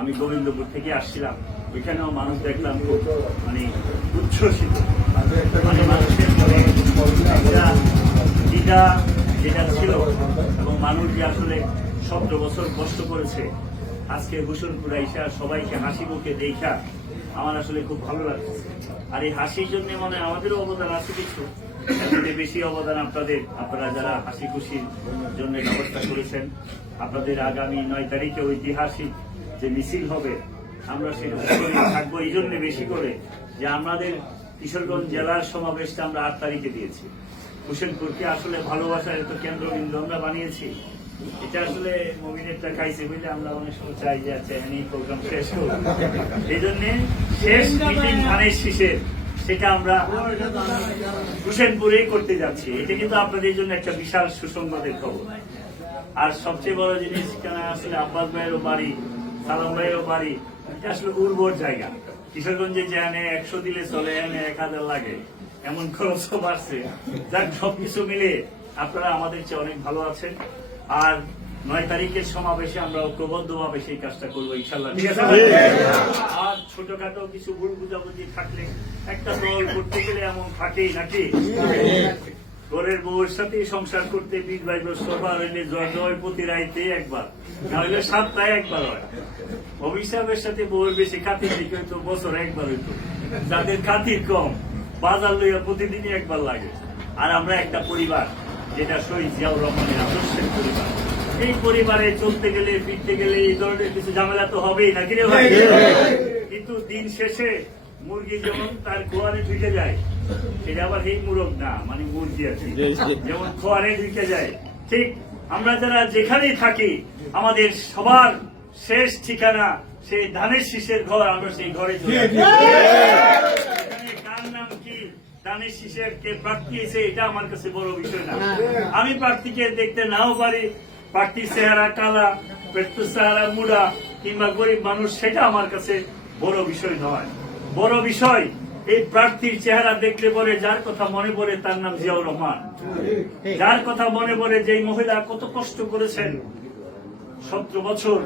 আমি গোবিন্দপুর থেকে আসছিলাম, ওইখানেও মানুষ দেখলাম খুব মানে উচ্ছ্বসিত, মানে মানুষের মনে যেটা ছিল এবং মানুষ যে আসলে 17 বছর কষ্ট করেছে, আজকে হোসেনপুর আইসা সবাইকে হাসি মুখে দেখা আমার আসলে খুব ভালো লাগছে। আর এই হাসির জন্য মানে আমাদেরও অবদান আছে কিছু, বেশি অবদান আপনারা যারা হাসি খুশির জন্য ব্যবস্থা করেছেন। আপনাদের আগামী 9 তারিখে ঐতিহাসিক যে মিছিল হবে, আমরা সেটা থাকবো এই জন্য বেশি করে যে আমাদের কিশোরগঞ্জ জেলার সমাবেশটা আমরা 8 তারিখে দিয়েছি। হোসেনপুরকে আসলে ভালোবাসার এত কেন্দ্রবিন্দু আমরা বানিয়েছি। এটা আসলে মমিনেরটা খাইছে বুঝলে, আমরা অনেক সময় চাই যে আচ্ছা এই প্রোগ্রাম শেষ করব, এই জন্য শেষ মিটিং ধানের শীষের সেটা আমরা হোসেনপুরেই করতে যাচ্ছি। এটা কিন্তু আপনাদের জন্য একটা বিশাল সুসংবাদের খবর। আর সবচেয়ে বড় জিনিস কেন আসলে আব্বাস ভাইয়েরও বাড়ি, সালাম ভাইয়েরও বাড়ি, এটা আসলে উর্বর জায়গা। কিশোরগঞ্জে যে এনে 100 দিলে চলে, এনে 1000 লাগে, এমন খরচও বাড়ছে। যাক, সবকিছু মিলে আপনারা আমাদের চেয়ে অনেক ভালো আছেন। আর 9 তারিখের সমাবেশে আমরা ঐক্যবদ্ধভাবে সেই কাজটা করবো ইনশাল্লাহ, ঠিক আছে? আর ছোটখাটো কিছু ভুল বুঝাবুঝি থাকলে একটা দল করতে গেলে এমন থাকেই নাকি, ঘরের বউয়ের সাথে সংসার করতে 20-22 বছর হইলে জয় প্রতি রাইতে একবার, না হইলে সপ্তাহে একবার হয়। অভিশাপের সাথে বউয়ের বেশি খাতির দিকে হইতো বছর একবার হইতো, যাদের খাতির কম বাজার লইয়া প্রতিদিনই একবার লাগে। আর আমরা একটা পরিবার, যেটা শহীদ জিয়াউর রহমানের আদর্শের পরিবার। এই পরিবারে চলতে গেলে ফিরতে গেলে এই ধরনের কিছু ঝামেলা তো হবেই নাকি রে ভাই? কিন্তু দিন শেষে মুরগি যেমন তার খোয়ারে ঢুকে যায়, সেটা আবার এই মুরগ না, মানে মুরগি আছে যেমন খোয়ারে ঢুকে যায়, ঠিক আমরা যারা যেখানেই থাকি আমাদের সবার শেষ ঠিকানা সেই ধানের শীষের ঘর, আমরা সেই ঘরে চলে যাই। কার নাম কি, ধানের শীষের কে প্রার্থী এসে, এটা আমার কাছে বড় বিষয় না। আমি প্রার্থীকে দেখতে নাও পারি, প্রার্থীর চেহারা কালা, পেট্টুর চেহারা মুড়া কিংবা গরিব মানুষ, সেটা আমার কাছে বড় বিষয় নয়। বড় বিষয় এই প্রার্থীর চেহারা দেখলে পরে যার কথা মনে পড়ে তার নাম জিয়াউর রহমান, যার কথা মনে পড়ে যেই মহিলা কত কষ্ট করেছেন 17 বছর।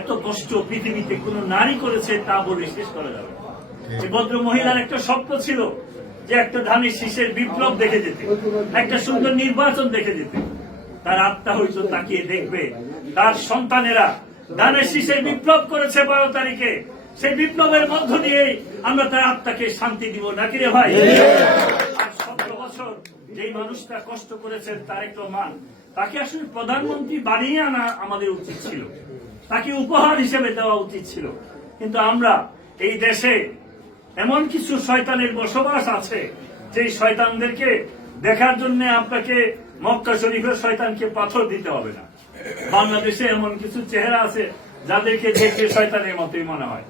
এত কষ্ট পৃথিবীতে কোন নারী করেছে তা বলে শেষ করা যাবে। এই ভদ্র মহিলার একটা স্বপ্ন ছিল যে একটা ধানের শীষের বিপ্লব দেখে যেতে, একটা সুন্দর নির্বাচন দেখে যেতে। তার আত্মা হয়তো তাকিয়ে দেখবে তার সন্তানেরা ধানের শীষের বিপ্লব করেছে 12 তারিখে। সেই বিপ্লবের মধ্য দিয়ে আমরা তার আত্মাকে শান্তি দিব নাকি রে ভাই? আর 17 বছর যেই মানুষটা কষ্ট করেছেন তারেক রহমান, তাকে আসলে প্রধানমন্ত্রী বানিয়ে আনা আমাদের উচিত ছিল, তাকে উপহার হিসেবে দেওয়া উচিত ছিল। কিন্তু আমরা এই দেশে এমন কিছু শয়তানের বসবাস আছে, যেই শয়তানদেরকে দেখার জন্য আপনাকে মক্কা শরীফের শয়তানকে পাথর দিতে হবে না। বাংলাদেশে এমন কিছু চেহারা আছে যাদেরকে দেখে শয়তানের মতোই মনে হয়,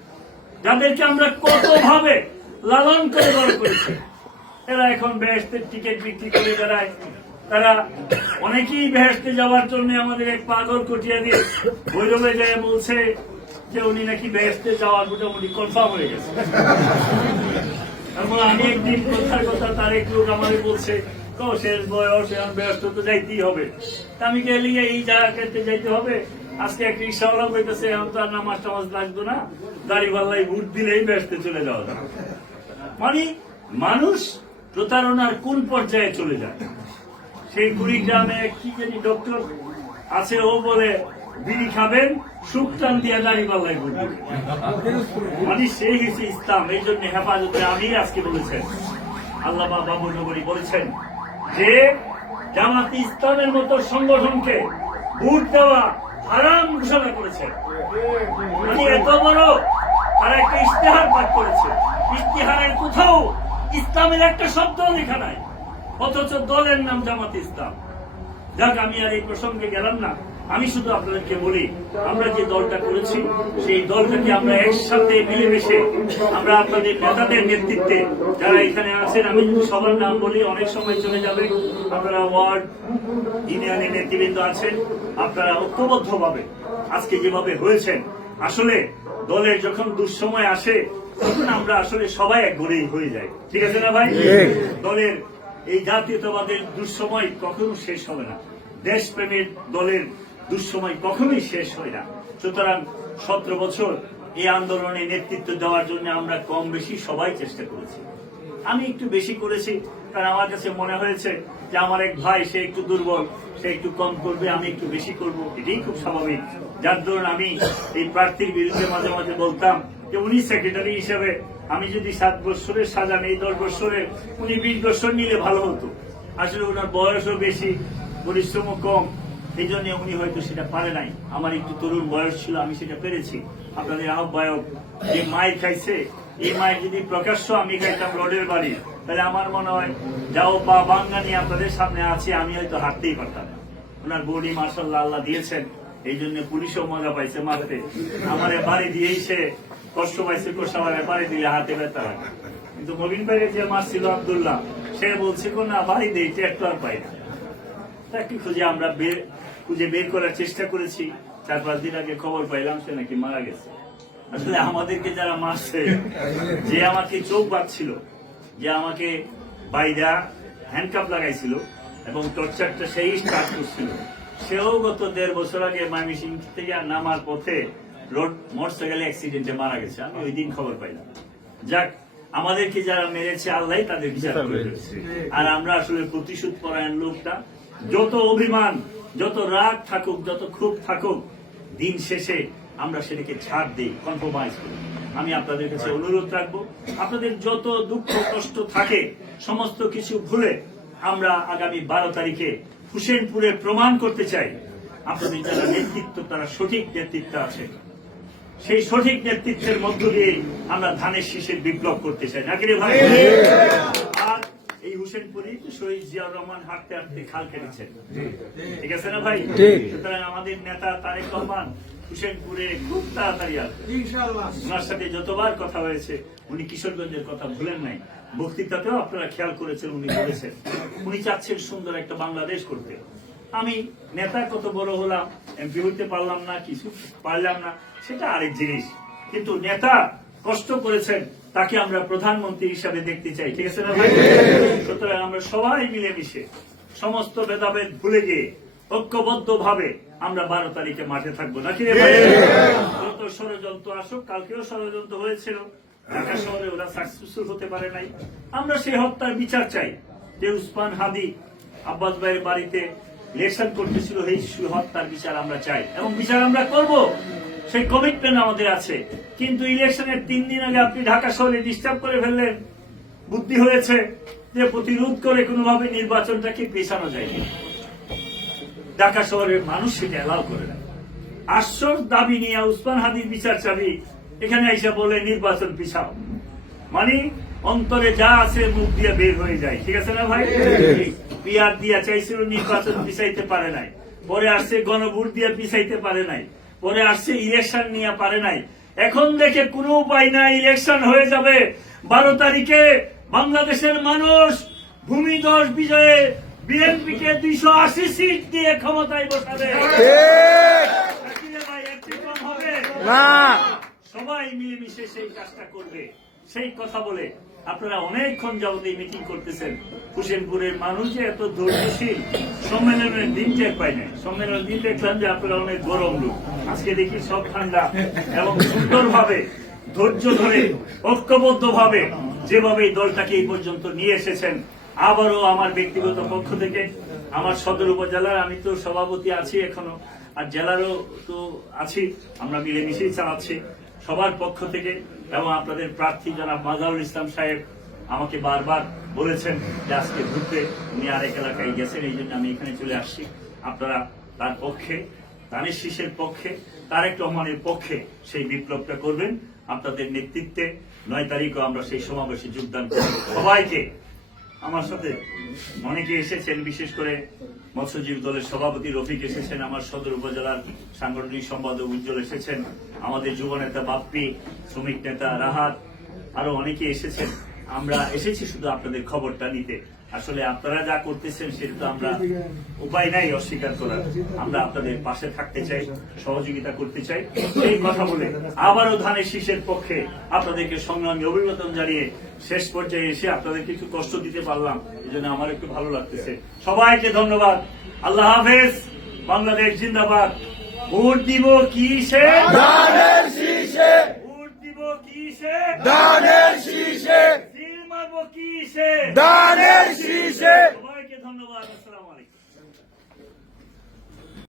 যাদেরকে আমরা কত ভাবে লালন করে বড় করেছি। এরা এখন বেহেশতের টিকিট বিক্রি করে বেড়ায়। তারা অনেকেই বেহেশতে যাওয়ার জন্য আমাদের এক পাগল কটিয়া দিয়ে ভৈরবে যায় বলছে যে উনি নাকি বেহেশতে যাওয়ার মোটামুটি কনফার্ম হয়ে গেছে। তারপর আমি একদিন কথার কথা তার এক লোক আমাদের বলছে শেষ বয়স, এখন ব্যস্ত তো যাইতেই হবে। আমি গেলে এই জায়গাতে যাইতে হবে। আজকে এক রিক্সাওয়ালা বলতেছে এখন তো আর নামাজ টামাজ লাগতো না, গাড়ি পাল্লাই ভোট দিলেই ব্যস্ত চলে যাওয়া যায়। মানে মানুষ প্রতারণার কোন পর্যায়ে চলে যায়। সেই কুড়িগ্রামে কি জানি ডক্টর আছে, ও বলে বিড়ি খাবেন সুখ টান দিয়া দাড়ি পাল্লাই ভোট দিবেন। মানে সেই হচ্ছে ইসলাম। এই জন্য হেফাজতে আমি আজকে বলেছেন, আল্লামা বাবু নগরী বলেছেন যে জামাতে ইসলামের মতো সংগঠনকে ভোট দেওয়া হারাম ঘোষণা করেছে। মানে এত বড় তারা একটা ইশতেহার পাঠ করেছে, ইশতেহারের কোথাও ইসলামের একটা শব্দ লেখা নাই, অথচ দলের নাম জামাতে ইসলাম। যাক, আমি আর এই প্রসঙ্গে গেলাম না। আমি শুধু আপনাদেরকে বলি, আমরা যে দলটা করেছি সেই দলটাকে আমরা একসাথে মিলেমিশে, আমরা আপনাদের নেতাদের নেতৃত্বে যারা এখানে আছেন, আমি যদি সবার নাম বলি অনেক সময় চলে যাবে। আপনারা ওয়ার্ড ইউনিয়নের নেতৃবৃন্দ আছেন, আপনারা ঐক্যবদ্ধভাবে আজকে যেভাবে হয়েছেন, আসলে দলের যখন দুঃসময় আসে তখন আমরা আসলে সবাই এক ঘরেই হয়ে যাই, ঠিক আছে না ভাই? দলের এই জাতীয়তাবাদের দুঃসময় কখনো শেষ হবে না। দেশপ্রেমের দলের দুঃসময় কখনোই শেষ হয় না। সুতরাং 17 বছর এই আন্দোলনে নেতৃত্ব দেওয়ার জন্য আমরা কম বেশি সবাই চেষ্টা করেছি। আমি একটু বেশি করেছি, কারণ আমার কাছে মনে হয়েছে যে আমার এক ভাই, সে একটু দুর্বল, সে একটু কম করবে, আমি একটু বেশি করব, এটাই খুব স্বাভাবিক। যার দরুন আমি এই প্রার্থীর বিরুদ্ধে মাঝে মাঝে বলতাম যে উনি সেক্রেটারি হিসেবে আমি যদি 7 বছরের সাজা নেই, 10 বছরের, উনি 20 বছর নিলে ভালো হতো। আসলে ওনার বয়সও বেশি, পরিশ্রমও কম, এই জন্য উনি হয়তো সেটা পারে নাই। আমার একটু তরুণ বয়স ছিল, আমি সেটা পেরেছি। আপনাদের আহ্বায়ক যে মায়ের খাইছে, এই মায়ের যদি প্রকাশ্য আমি খাইতাম রোডের বাড়ি, তাহলে আমার মনে হয় যাও বা বাঙ্গা নিয়ে আপনাদের সামনে আছে, আমি হয়তো হাঁটতেই পারতাম না। ওনার বডি মার্শাল্লাহ আল্লাহ দিয়েছেন, এই জন্য পুলিশও মজা পাইছে মারতে। আমার বাড়ি দিয়েই সে কষ্ট পাইছে, কোষাবারে বাড়ি দিলে হাতে ব্যথা লাগে। কিন্তু মবিন ভাইয়ের যে মারছিল আব্দুল্লাহ, সে বলছে না বাড়ি দিই, একটু আর পাই না। তাকে খুঁজে আমরা খুঁজে বের করার চেষ্টা করেছি। 4-5 দিন আগে খবর পাইলাম সে নাকি মারা গেছে। আসলে আমাদেরকে যারা মারছে, যে আমাকে চোখ বাঁধছিল, যে আমাকে বাইদা হ্যান্ডকাপ লাগাইছিল এবং টর্চারটা সেই স্টার্ট করছিল, সেও গত 1.5 বছর আগে ময়মনসিংহ থেকে নামার পথে রোড মোটরসাইকেল অ্যাক্সিডেন্টে মারা গেছে। আমি ওই দিন খবর পাইলাম। যাক, আমাদেরকে যারা মেরেছে আল্লাহ তাদের বিচার করে। আর আমরা আসলে প্রতিশোধ পরায়ণ লোকটা, যত অভিমান, যত রাগ থাকুক, যত ক্ষোভ থাকুক, দিন শেষে আমরা সেটাকে ছাড় দিই, কম্প্রোমাইজ করি। আমি আপনাদের কাছে অনুরোধ রাখবো, আপনাদের যত দুঃখ কষ্ট থাকে সমস্ত কিছু ভুলে আমরা আগামী 12 তারিখে হুসেনপুরে প্রমাণ করতে চাই আপনাদের যারা নেতৃত্ব, তারা সঠিক নেতৃত্ব আছে। সেই সঠিক নেতৃত্বের মধ্য দিয়ে আমরা ধানের শীষের বিপ্লব করতে চাই, নাকি রে ভাই? আর এই হুসেনপুরে শহীদ জিয়াউর রহমান হাঁটতে হাঁটতে খাল কেটেছেন, ঠিক আছে না ভাই? সুতরাং আমাদের নেতা তারেক রহমান হুসেনপুরে খুব তাড়াতাড়ি আসবে ইনশাআল্লাহ। ওনার সাথে যতবার কথা হয়েছে উনি কিশোরগঞ্জের কথা ভুলেন নাই। বক্তৃতাতেও আপনারা খেয়াল করেছেন, উনি বলেছেন উনি চাচ্ছেন সুন্দর একটা বাংলাদেশ করতে। আমি নেতা কত বড় হলাম, এমপি হইতে পারলাম না, কিছু পারলাম না, সেটা আরেক জিনিস। কিন্তু নেতা কষ্ট করেছেন, তাকে আমরা প্রধানমন্ত্রী হিসাবে দেখতে চাই, ঠিক আছে না ভাই? সুতরাং আমরা সবাই মিলেমিশে সমস্ত ভেদাভেদ ভুলে গিয়ে ঐক্যবদ্ধ ভাবে আমরা 12 তারিখে মাঠে থাকবো, নাকি রে ভাই? যত ষড়যন্ত্র আসুক, কালকেও ষড়যন্ত্র হয়েছিল, ঢাকা শহরে ওরা সাকসেসফুল হতে পারে নাই। আমরা সেই হত্যার বিচার চাই। যে উসমান হাদি আব্বাস ভাইয়ের বাড়িতে ইলেকশন করতেছিল, এই হত্যার বিচার আমরা চাই এবং বিচার আমরা করব, সেই কমিটমেন্ট আমাদের আছে। কিন্তু ইলেকশনের 3 দিন আগে আপনি ঢাকা শহরে ডিস্টার্ব করে ফেললেন। বুদ্ধি হয়েছে যে প্রতিরোধ করে কোনোভাবে নির্বাচনটাকে পেছানো যায়। ঢাকা শহরের মানুষ সেটা এলাও করে না। আশ্চর্য দাবি নিয়ে উসমান হাদির বিচার চাবি, এখানে এসে বলে নির্বাচন পিছাও, মানে অন্তরে যা আছে মুখ দিয়ে বের হয়ে যায়, ঠিক আছে না ভাই? পিয়ার দিয়া চাইছিল নির্বাচন পিছাইতে পারে নাই, পরে আসছে গণভোট দিয়ে পিছাইতে পারে নাই, পরে আসছে ইলেকশন নিয়ে পারে নাই। এখন দেখে কোনো উপায় নাই, ইলেকশন হয়ে যাবে 12 তারিখে। বাংলাদেশের মানুষ ভূমিধস বিজয়ে বিএনপি কে 280 সিট দিয়ে ক্ষমতায় বসাবে। সবাই মিলেমিশে সেই কাজটা করবে, সেই কথা বলে আপনারা অনেকক্ষণ যাবত এই মিটিং করতেছেন। হুসেনপুরের মানুষ যে এত ধৈর্যশীল, সম্মেলনের দিন টের পাই নাই। সম্মেলনের দিন দেখলাম যে আপনারা অনেক গরম লোক, আজকে দেখি সব ঠান্ডা এবং সুন্দরভাবে ধৈর্য ধরে ঐক্যবদ্ধ ভাবে যেভাবে এই দলটাকে এই পর্যন্ত নিয়ে এসেছেন। আবারও আমার ব্যক্তিগত পক্ষ থেকে, আমার সদর উপজেলার আমি তো সভাপতি আছি এখনো, আর জেলারও তো আছি, আমরা মিলেমিশেই চালাচ্ছি সবার পক্ষ থেকে। এবং আপনাদের প্রার্থী জনাব মাজারুল ইসলাম সাহেব আমাকে বারবার বলেছেন যে আজকে ঘুরতে উনি আরেক এলাকায় গেছেন, এই জন্য আমি এখানে চলে আসছি। আপনারা তার পক্ষে, ধানের শীষের পক্ষে, তারেক রহমানের পক্ষে সেই বিপ্লবটা করবেন। আপনাদের নেতৃত্বে 9 তারিখও আমরা সেই সমাবেশে যোগদান করব। সবাইকে, আমার সাথে অনেকে এসেছেন, বিশেষ করে মৎস্যজীবী দলের সভাপতি রফিক এসেছেন, আমার সদর উপজেলার সাংগঠনিক সম্পাদক উজ্জ্বল এসেছেন, আমাদের যুব নেতা বাপ্পি, শ্রমিক নেতা রাহাত, আরো অনেকে এসেছেন। আমরা এসেছি শুধু আপনাদের খবরটা নিতে। আসলে আপনারা যা করতেছেন সেটা তো আমরা উপায় নাই অস্বীকার করার। আমরা আপনাদের পাশে থাকতে চাই, সহযোগিতা করতে চাই। এই কথা বলে আবারও ধানের শীষের পক্ষে আপনাদেরকে সংগ্রামী অভিবাদন জানিয়ে শেষ পর্যায়ে এসে আপনাদের কিছু কষ্ট দিতে পারলাম, এই জন্য আমার একটু ভালো লাগতেছে। সবাইকে ধন্যবাদ। আল্লাহ হাফেজ। বাংলাদেশ জিন্দাবাদ। ভোট দিব কিসে? ধানের শীষে, ভোট দিব কিসে? ধানের শীষে, সিল মারবো কিসে? ধানের শীষে।